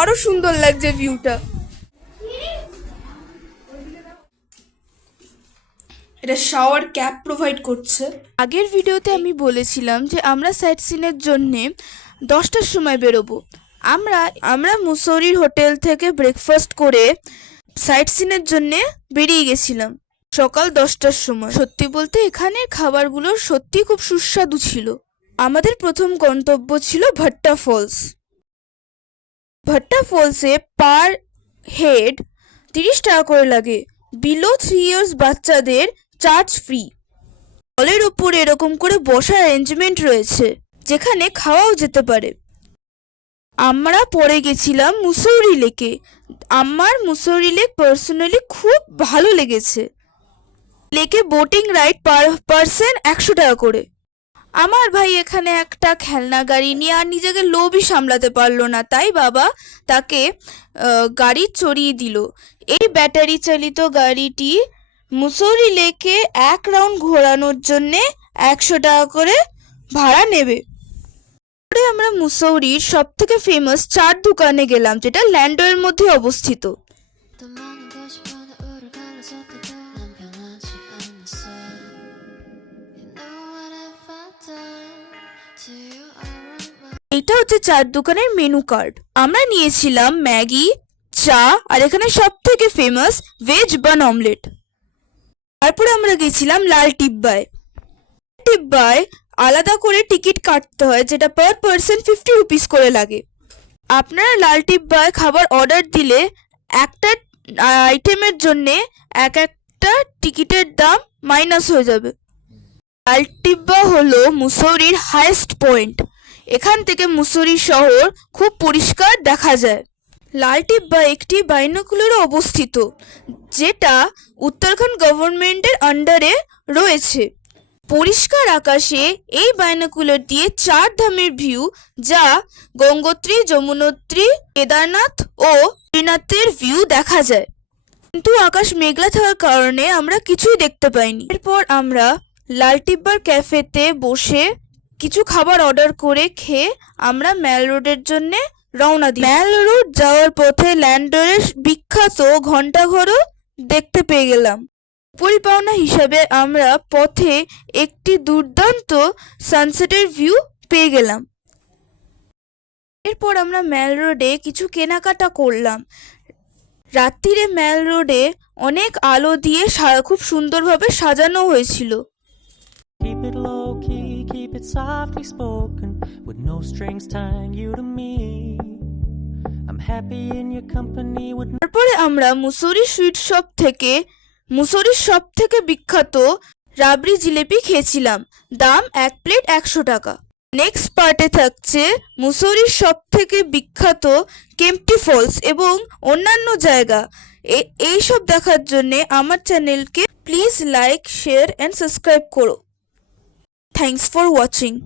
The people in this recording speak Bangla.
আরো সুন্দর লাগছে ভিউটা। এটা শাওয়ার ক্যাপ প্রোভাইড করছে। আগের ভিডিওতে আমি বলেছিলাম যে আমরা সাইট সিনের জন্যে 10টার সময় বেরোবো। আমরা মুসৌরির হোটেল থেকে ব্রেকফাস্ট করে সাইট সিনের জন্যে বেরিয়ে গেছিলাম সকাল 10টার সময়। সত্যি বলতে এখানের খাবারগুলো সত্যি খুব সুস্বাদু ছিল। আমাদের প্রথম গন্তব্য ছিল ভট্টা ফলস। ভট্টা ফলসে পার হেড 30 টাকা করে লাগে। বিলো 3 ইয়ার্স বাচ্চাদের চার্জ ফ্রি। জলের উপরে এরকম করে বসার অ্যারেঞ্জমেন্ট রয়েছে যেখানে খাওয়াও যেতে পারে। আমরা পরে গেছিলাম মুসৌরি লেকে। আমার মুসৌরি লেক পার্সোনালি খুব ভালো লেগেছে। লেকে বোটিং রাইড পার পারসন 100 টাকা করে। আমার ভাই এখানে একটা খেলনা গাড়ি নিয়ে আর নিজেকে লোভই সামলাতে পারলো না, তাই বাবা তাকে গাড়ি চড়িয়ে দিল। এই ব্যাটারি চালিত গাড়িটি মুসৌরি লেকে 1 রাউন্ড ঘোরানোর জন্যে 100 টাকা করে ভাড়া নেবে। পরে আমরা মুসৌরির সব থেকে ফেমাস চার দোকানে গেলাম, যেটা ল্যান্ডোয়ের মধ্যে অবস্থিত। এটা হচ্ছে চার দোকানের মেনু কার্ড। আমরা নিয়েছিলাম ম্যাগি, চা আর এখানে সব থেকে ফেমাস ভেজ বান অমলেট। তারপরে আমরা গেছিলাম লাল টিব্বায়। টিব্বায় আলাদা করে টিকিট কাটতে হয়, যেটা পার পারসন 50 রুপিস করে লাগে। আপনারা লাল টিব্বায় খাবার অর্ডার দিলে একটা আইটেমের জন্যে একটা টিকিটের দাম মাইনাস হয়ে যাবে। লাল টিব্বা হলো মুসৌরির হাইয়েস্ট পয়েন্ট। এখান থেকে মুসৌরি শহর খুব পরিষ্কার দেখা যায়। লাল টিব্বা একটি বাইনোকুলারে অবস্থিত, যেটা উত্তরাখণ্ড গভর্নমেন্টের আন্ডারে রয়েছে। পরিষ্কার আকাশে এই বাইনোকুলার দিয়ে 4 ধামের ভিউ, যা গঙ্গোত্রী, যমুনোত্রী, কেদারনাথ ও শ্রীনাথের ভিউ দেখা যায়। কিন্তু আকাশ মেঘলা থাকার কারণে আমরা কিছুই দেখতে পাইনি। এরপর আমরা লাল টিব্বার ক্যাফেতে বসে কিছু খাবার অর্ডার করে খেয়ে আমরা ম্যাল রোডের জন্য রওনা দিই। ম্যাল রোড যাওয়ার পথে ল্যান্ডোরের বিখ্যাত ঘণ্টাঘরও দেখতে পেয়ে গেলাম। পরিপাওনা হিসাবে আমরা পথে একটি দুর্দান্ত সানসেটের ভিউ পেয়ে গেলাম। এরপর আমরা ম্যাল রোডে কিছু কেনাকাটা করলাম। রাত্রিরে ম্যাল রোডে অনেক আলো দিয়ে খুব সুন্দরভাবে সাজানো হয়েছিল। Keep it low key, keep it softly spoken, with no strings tying you to me. I'm happy in your company with. তারপরে আমরা মুসৌরির সব থেকে বিখ্যাত রাবড়ি জিলেপি খেয়েছিলাম। দাম 1 প্লেট 100 টাকা। নেক্সট পার্টে থাকছে মুসৌরির সব থেকে বিখ্যাত কেম্পটি ফলস এবং অন্যান্য জায়গা। এইসব দেখার জন্য আমার চ্যানেলকে please like, share and subscribe করো। Thanks for watching.